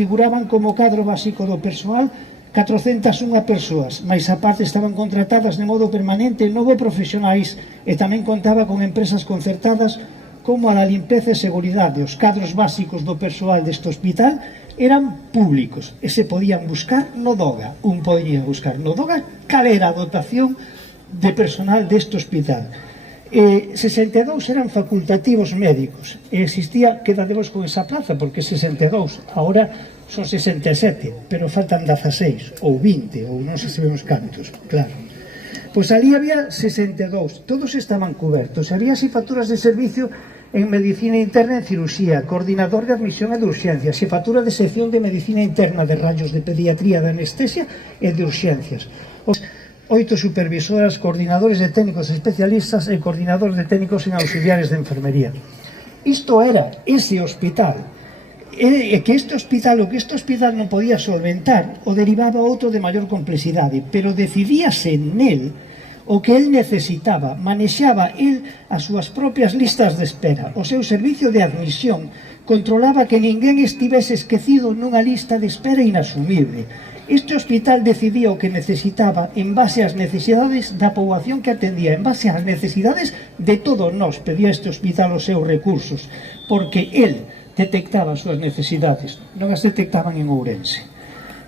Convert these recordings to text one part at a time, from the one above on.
figuraban como cadro básico do persoal 401 persoas, mais a parte estaban contratadas de modo permanente 9 profesionais e tamén contaba con empresas concertadas como a da limpeza e seguridade. Os cadros básicos do persoal deste hospital eran públicos e se podían buscar no DOGA. Un podía buscar no DOGA cal era a dotación de personal deste hospital. 62 eran facultativos médicos e existía, quedademos con esa plaza porque 62, agora son 67, pero faltan 16 ou 20 ou non se sabemos cantos, claro. Pois ali había 62, todos estaban cobertos, había xefaturas de servicio en medicina interna e cirurxía, coordinador de admisión e de urxencias, xefatura de sección de medicina interna, de rayos, de pediatría, de anestesia e de urxencias. 8 supervisoras, coordinadores de técnicos especialistas e coordinadores de técnicos en auxiliares de enfermería. Isto era ese hospital. E que este hospital, o que este hospital non podía solventar, o derivaba outro de maior complexidade, pero decidíase nel o que el necesitaba, manexaba el as súas propias listas de espera, o seu servicio de admisión, controlaba que ninguén estivese esquecido nunha lista de espera inasumible. Este hospital decidía o que necesitaba en base ás necesidades da poboación que atendía, en base ás necesidades de todos nós. Pedía este hospital os seus recursos, porque el detectaba as súas necesidades, non as detectaban en Ourense.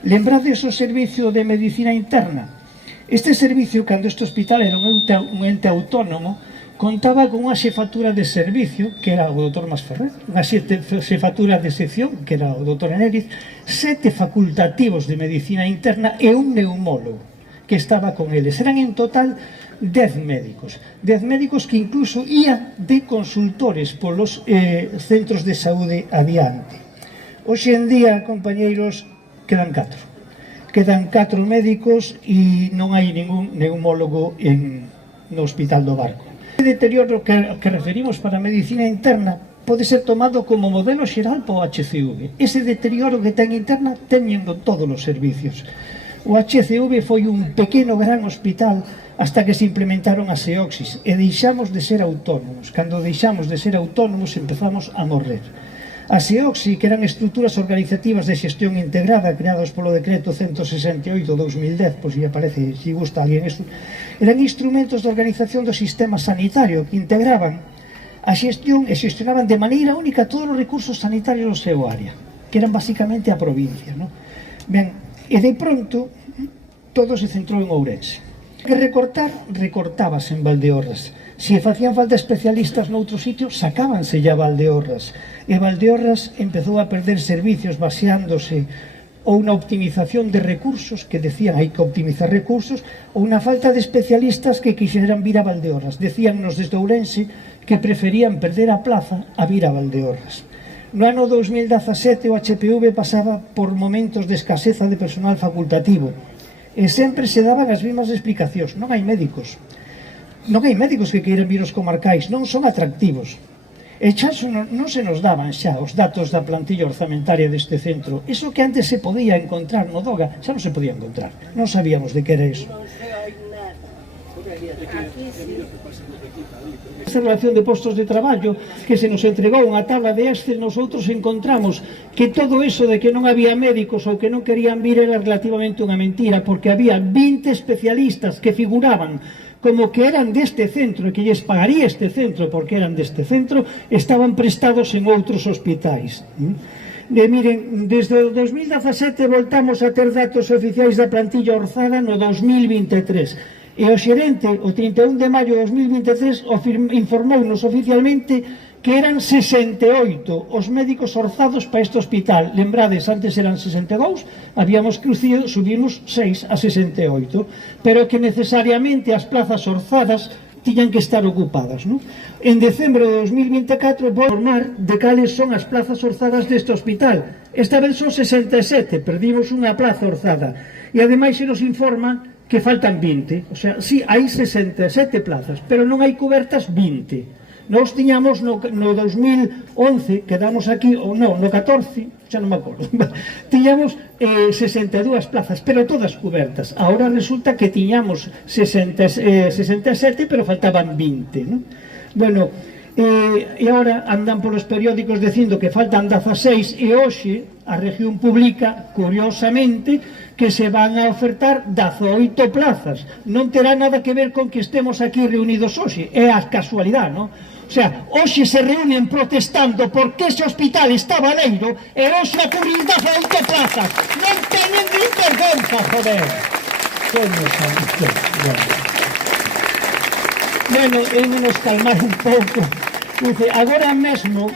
Lembrades o servicio de medicina interna. Este servicio, cando este hospital era un ente autónomo, contaba con unha xefatura de servicio, que era o doutor Masferrer, unha xefatura de sección, que era o doutor Enériz, 7 facultativos de medicina interna e un neumólogo que estaba con eles. Eran en total 10 médicos. 10 médicos que incluso ían de consultores polos centros de saúde adiante. Hoxe en día, compañeiros, quedan 4. Quedan 4 médicos e non hai ningún neumólogo no Hospital do Barco. O deterioro que referimos para a medicina interna pode ser tomado como modelo xeral para o HCV. Ese deterioro que ten interna teñendo todos os servicios. O HCV foi un pequeno gran hospital hasta que se implementaron as EOXIS e deixamos de ser autónomos. Cando deixamos de ser autónomos empezamos a morrer. As EOXI, que eran estruturas organizativas de xestión integrada creadas polo decreto 168/2010, pois se aparece, se gusta a alguén isto, eran instrumentos de organización do sistema sanitario que integraban a xestión e xestionaban de maneira única todos os recursos sanitarios do seu área, que eran basicamente a provincia, non? Ben, e de pronto todo se centrou en Ourense. Que recortábase en Valdeorras. Se facían falta especialistas noutro sitio, sacábanse ya Valdeorras. E Valdeorras empezou a perder servicios baseándose ou na optimización de recursos, que decían hai que optimizar recursos, ou na falta de especialistas que quixeran vir a Valdeorras. Decíannos desde Ourense que preferían perder a plaza a vir a Valdeorras. No ano 2017 o HPV pasaba por momentos de escaseza de personal facultativo e sempre se daban as mesmas explicacións. Non hai médicos. Non hai médicos que queiran vir aos comarcais, non son atractivos. E xa non se nos daban xa os datos da plantilla orzamentaria deste centro. Eso que antes se podía encontrar no DOGA, xa non se podía encontrar. Non sabíamos de que era eso. Esta relación de postos de traballo que se nos entregou unha tabla de Excel, nosotros encontramos que todo eso de que non había médicos ou que non querían vir era relativamente unha mentira, porque había 20 especialistas que figuraban como que eran deste centro e que lles pagaría este centro porque eran deste centro, estaban prestados en outros hospitais. Miren, desde o 2017 voltamos a ter datos oficiais da plantilla orzada no 2023. E o xerente, o 31 de maio de 2023, informounos oficialmente que eran 68 os médicos orzados para este hospital. Lembrades, antes eran 62, habíamos crucido, subimos 6 a 68, pero que necesariamente as plazas orzadas tiñan que estar ocupadas, non? En decembro de 2024 vou informar de cales son as plazas orzadas deste hospital. Esta vez son 67, perdimos unha plaza orzada. E ademais se nos informa que faltan 20, o sea, sí, hai 67 plazas, pero non hai cobertas 20. Nós tiñamos no 2011, quedamos aquí, ou non, no 14, xa non me acordo, tiñamos 62 plazas, pero todas cobertas. Ahora resulta que tiñamos 67, pero faltaban 20, non? Bueno, E agora andan polos periódicos dicindo que faltan 16 e hoxe a región publica, curiosamente, que se van a ofertar 18 plazas. Non terá nada que ver con que estemos aquí reunidos hoxe, é a casualidade, non? O sea, hoxe se reúnen protestando porque ese hospital está baleiro e hoxe a cubrir 18 plazas. Non teñen nin vergonza, joder. Bueno, nos calmar un pouco. Dice, agora mesmo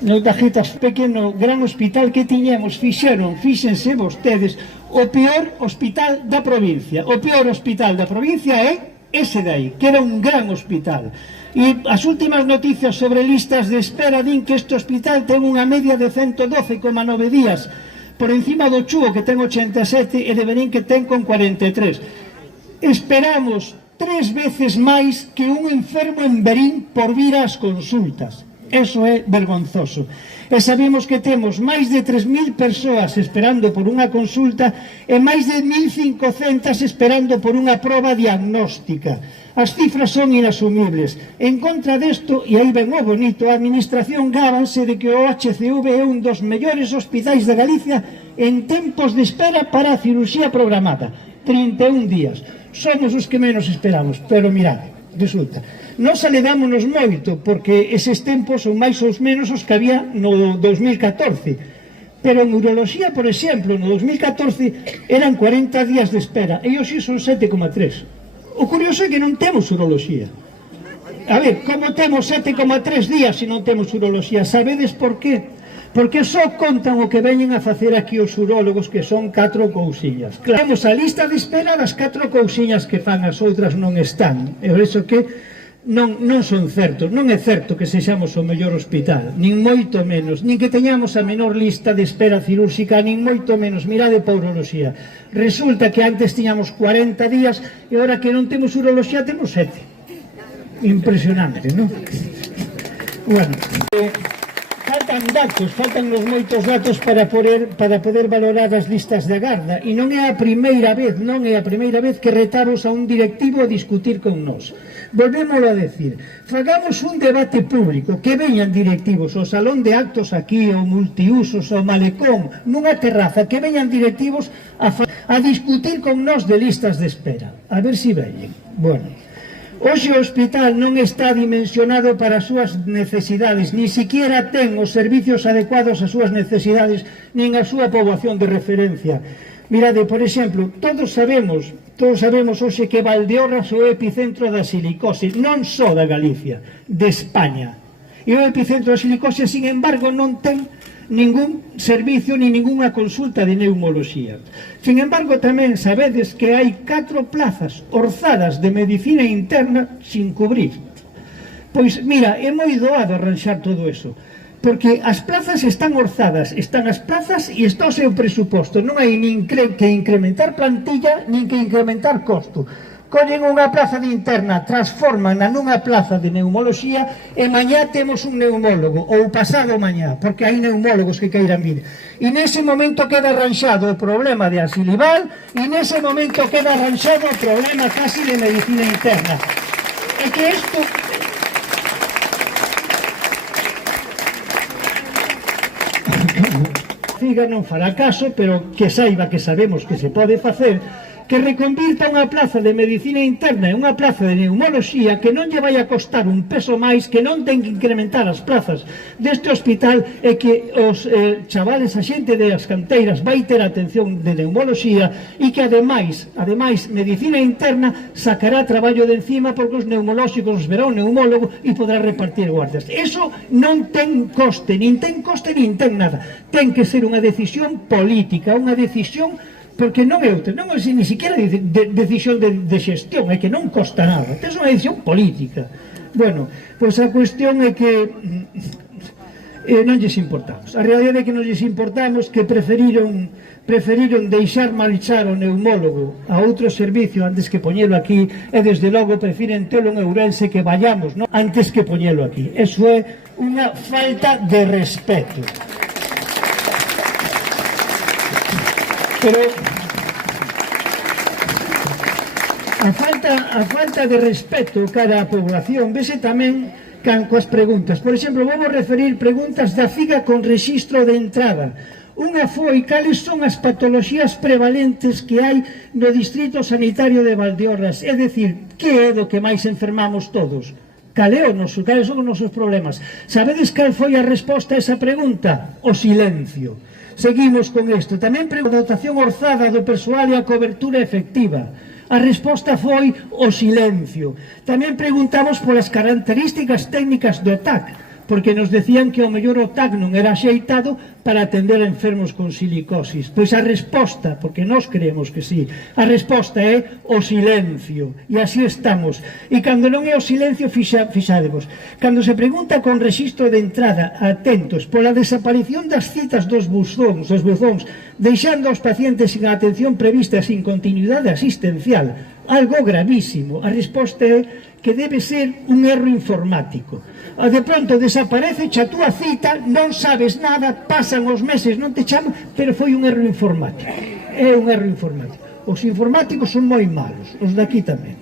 no Tajitas, pequeno gran hospital que tiñemos, fíxense vostedes, o peor hospital da provincia. O peor hospital da provincia é ese de aí, que era un gran hospital. E as últimas noticias sobre listas de espera din que este hospital ten unha media de 112,9 días por encima do Chúo, que ten 87, e de Berín, que ten con 43. Esperamos 3 veces máis que un enfermo en Berín por vir ás consultas. Eso é vergonzoso. E sabemos que temos máis de 3.000 persoas esperando por unha consulta e máis de 1.500 esperando por unha proba diagnóstica. As cifras son inasumibles. En contra desto, e aí ven o bonito, a administración gábanse de que o HCV é un dos mellores hospitais de Galicia en tempos de espera para a cirurxía programada. 31 días. Somos os que menos esperamos, pero mirad, resulta, nos aledámonos moito porque eses tempos son máis ou menos os que había no 2014, pero en uroloxía, por exemplo, no 2014 eran 40 días de espera e hoxe son 7,3. O curioso é que non temos uroloxía. A ver, como temos 7,3 días se non temos uroloxía? Sabedes por qué? Porque só contan o que veñen a facer aquí os urólogos, que son 4 cousiñas. Claro, temos a lista de espera das 4 cousiñas que fan, as outras non están. E por iso que non son certos. Non é certo que sexamos o mellor hospital, nin moito menos, nin que teñamos a menor lista de espera cirúrxica, nin moito menos. Mirade pa uroloxía. Resulta que antes tiñamos 40 días e agora que non temos uroloxía temos 7. Impresionante, non? Bueno, faltan datos, faltan nos moitos datos para poder valorar as listas de agarda, e non é a primeira vez que retamos a un directivo a discutir con nós. Volvémoslo a decir, fagamos un debate público, que veñan directivos ao salón de actos aquí, ao multiusos, ao malecón, nunha terraza, que veñan directivos a discutir con nós de listas de espera, a ver si veñen. Bueno, hoxe o hospital non está dimensionado para as súas necesidades, ni siquiera ten os servicios adecuados ás súas necesidades, nin a súa poboación de referencia. Mirade, por exemplo, todos sabemos hoxe que Valdeorras é o epicentro da silicose, non só da Galicia, de España. E o epicentro da silicose, sin embargo, non ten ningún servicio ni ninguna consulta de neumoloxía. Sin embargo, tamén sabedes que hai 4 plazas orzadas de medicina interna sin cubrir. Pois, mira, é moi doado arranxar todo eso, porque as plazas están orzadas, están as plazas e está o seu presuposto. Non hai nin que incrementar plantilla, nin que incrementar costo. Collen unha plaza de interna, transforman nunha plaza de neumoloxía e mañá temos un neumólogo, ou pasado mañá, porque hai neumólogos que queiran vir. E nese momento queda arranxado o problema de Asilival e nese momento queda arranxado o problema casi de medicina interna. É que isto... Figa non fará caso, pero que saiba que sabemos que se pode facer, que reconvirta unha plaza de medicina interna e unha plaza de neumoloxía que non lle vai a costar un peso máis, que non ten que incrementar as plazas deste hospital e que os chavales, a xente das canteiras vai ter atención de neumoloxía e que ademais, medicina interna sacará traballo de encima porque os neumolóxicos os verá un neumólogo e podrá repartir guardias. Eso non ten coste, nin ten nada. Ten que ser unha decisión política, unha decisión, porque non é ni siquiera decisión de xestión, é que non costa nada, é unha decisión política. Bueno, pois a cuestión é que non lles importamos. A realidade é que non lles importamos, que preferiron deixar marchar o neumólogo a outro servicio antes que poñelo aquí, e desde logo prefiren telo en Ourense, que vayamos, non? Antes que poñelo aquí. Eso é unha falta de respeto. A falta de respeto cara á población vese tamén coas preguntas. Por exemplo, vamos referir preguntas da FIGA con rexistro de entrada. Unha foi cales son as patoloxías prevalentes que hai no Distrito Sanitario de Valdeorras. É dicir, que é do que máis enfermamos todos? Cales son os nosos problemas? Sabedes cal foi a resposta a esa pregunta? O silencio. Seguimos con isto. Tamén pregunta a dotación orzada do persoal e a cobertura efectiva. A resposta foi o silencio. Tamén preguntamos polas características técnicas do TAC, porque nos decían que o mellor o TAC non era axeitado para atender a enfermos con silicosis. Pois a resposta, porque nós creemos que sí, a resposta é o silencio. E así estamos. E cando non é o silencio, fixadevos. Cando se pregunta con rexistro de entrada, atentos, pola desaparición das citas dos buzóns, deixando aos pacientes sin atención prevista e sin continuidade asistencial, algo gravísimo. A resposta é que debe ser un erro informático. De pronto desaparece a túa cita, non sabes nada, pasan os meses, non te chaman, pero foi un erro informático. É un erro informático. Os informáticos son moi malos, os daqui tamén.